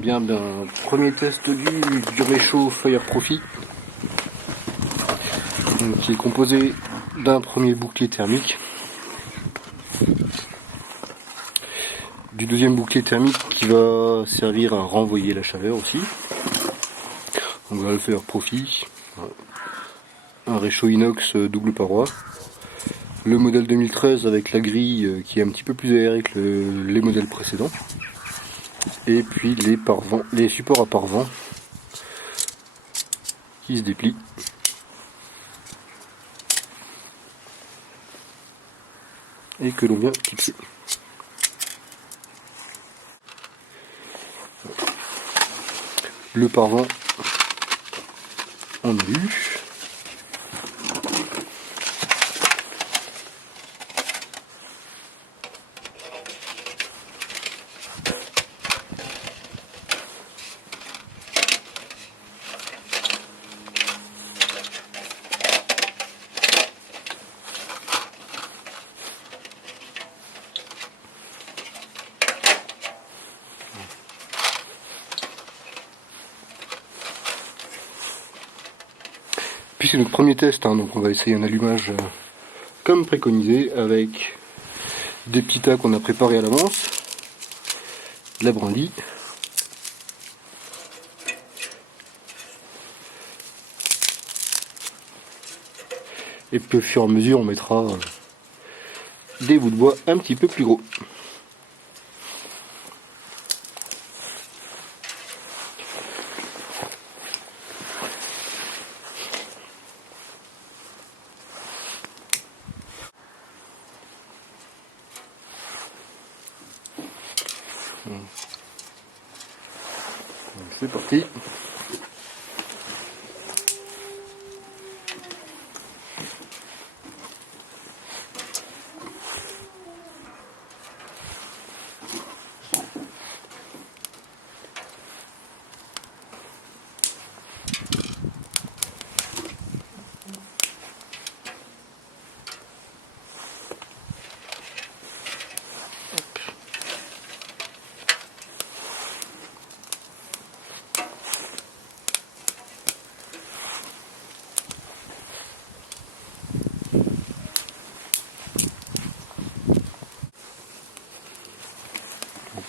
Bien d'un premier test du réchaud Fire Profi, donc, qui est composé d'un premier bouclier thermique, du deuxième bouclier thermique qui va servir à renvoyer la chaleur aussi. Donc voilà le Fire Profi, un réchaud inox double paroi, le modèle 2013 avec la grille qui est un petit peu plus aérée que les modèles précédents, et puis les supports à pare-vent qui se déplient. Et que l'on vient fixer. Le pare-vent en alu. Puis c'est notre premier test, hein, donc on va essayer un allumage comme préconisé avec des petits tas qu'on a préparés à l'avance, la brindille, et puis au fur et à mesure on mettra des bouts de bois un petit peu plus gros. C'est parti.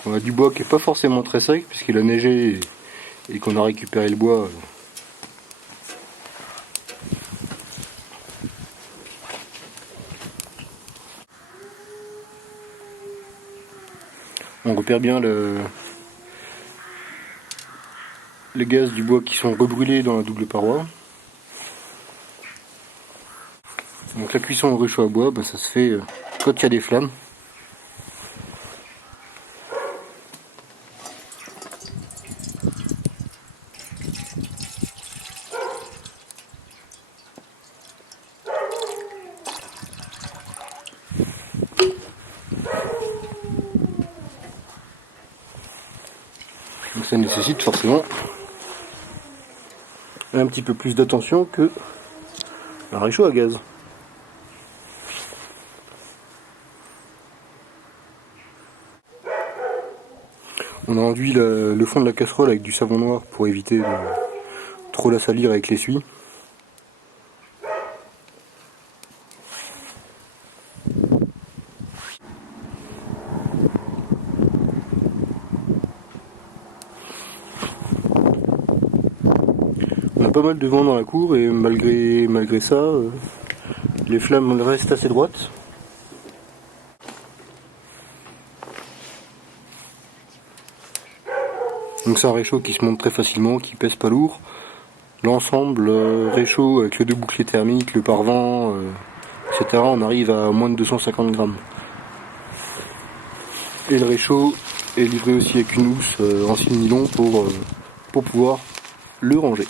On a du bois qui est pas forcément très sec puisqu'il a neigé et qu'on a récupéré le bois. On repère bien les gaz du bois qui sont rebrûlés dans la double paroi. Donc la cuisson au réchaud à bois, ça se fait quand il y a des flammes. Donc ça nécessite forcément un petit peu plus d'attention que un réchaud à gaz. On a enduit le fond de la casserole avec du savon noir pour éviter de trop la salir avec l'essuie. On a pas mal de vent dans la cour et malgré ça, les flammes restent assez droites. Donc c'est un réchaud qui se monte très facilement, qui pèse pas lourd. L'ensemble réchaud avec les deux boucliers thermiques, le pare-vent, etc. on arrive à moins de 250 grammes. Et le réchaud est livré aussi avec une housse en cils nylon pour pouvoir le ranger.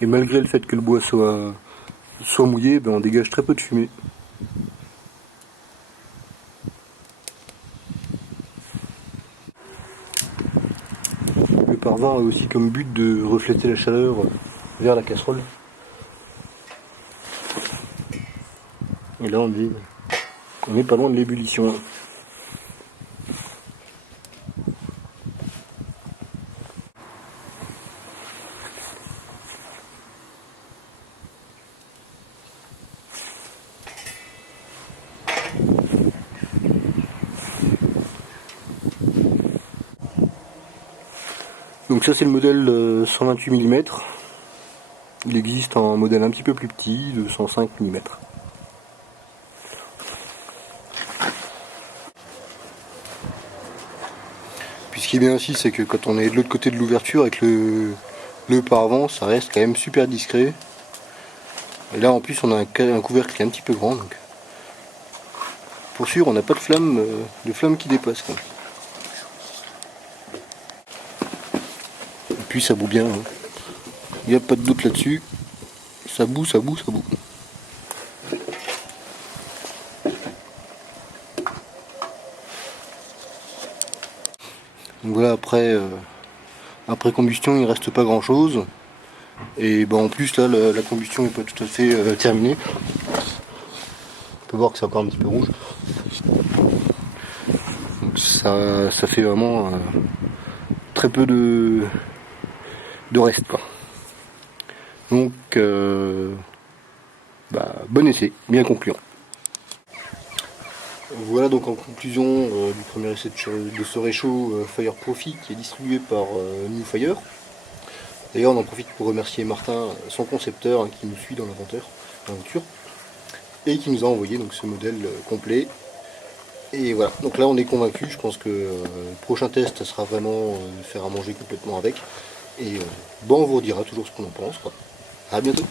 Et malgré le fait que le bois soit mouillé, on dégage très peu de fumée. Le pare-vent a aussi comme but de refléter la chaleur vers la casserole. là on est pas loin de l'ébullition. Donc ça c'est le modèle 128 mm. Il existe un modèle un petit peu plus petit de 105 mm. Puis ce qui est bien aussi, c'est que quand on est de l'autre côté de l'ouverture avec le paravent, ça reste quand même super discret. Et là en plus on a un couvercle qui est un petit peu grand, donc pour sûr on n'a pas de flamme qui dépasse, quoi. Et puis ça bout bien, hein. Il n'y a pas de doute là-dessus. Ça bout, ça bout, ça bout. Donc voilà, après combustion il reste pas grand chose. Et en plus là la combustion n'est pas tout à fait terminée. On peut voir que c'est encore un petit peu rouge. Donc ça fait vraiment très peu de reste, quoi. Donc bon essai, bien concluant. Voilà donc en conclusion du premier essai de ce réchaud Fire Profi qui est distribué par New Fire. D'ailleurs on en profite pour remercier Martin, son concepteur, hein, qui nous suit dans l'aventure, et qui nous a envoyé donc ce modèle complet. Et voilà, donc là on est convaincu, je pense que le prochain test ça sera vraiment faire à manger complètement avec. Et on vous redira toujours ce qu'on en pense, quoi. À bientôt.